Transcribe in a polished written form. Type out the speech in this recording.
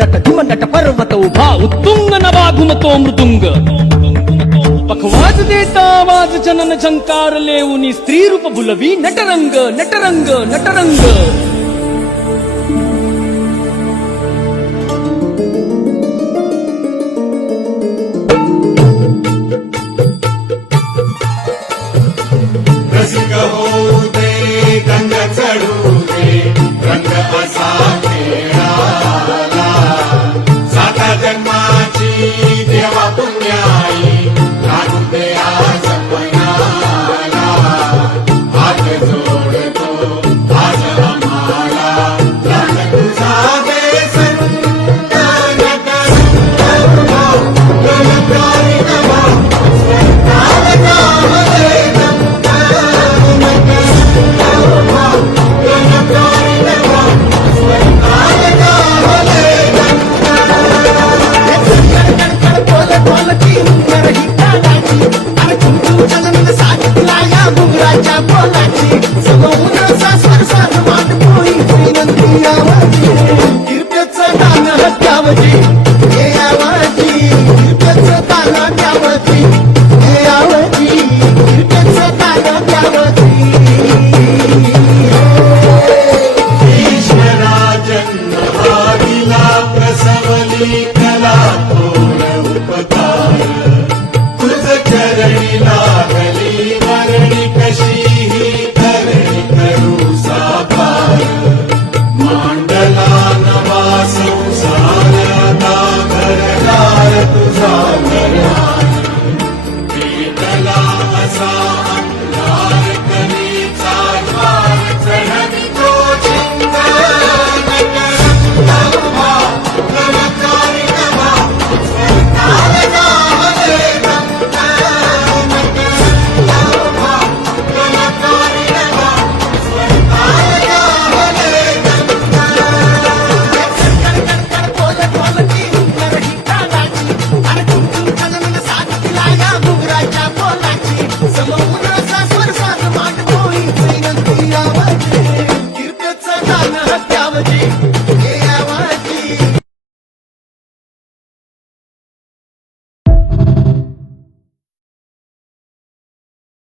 nut धुमनट पर्वत उभा उत्तुंग नभा घुमतो मृदुंग पखवाज देता आवाज जनन झंकार लेऊनी स्त्री रूप भुलवी नटरंग नटरंग नटरंग रसिक होऊ दे गंग चढू दे रंग असा खेळाला साता जन्माची देवा पुण्याई लागू दे आज पणाला हात जोडतो आज आम्हाला रंग तुझा दे संत गणकारी नवा स्वर्गाला गावले कला थोर उपकार तुझ चरणी लागली मरणी कशी ही करणी करू साकार मांडला नवा संसार आता घरदार तुझा घरदार पेटला असा अंधार कलेचा ज्वार चढती तो कीर्तन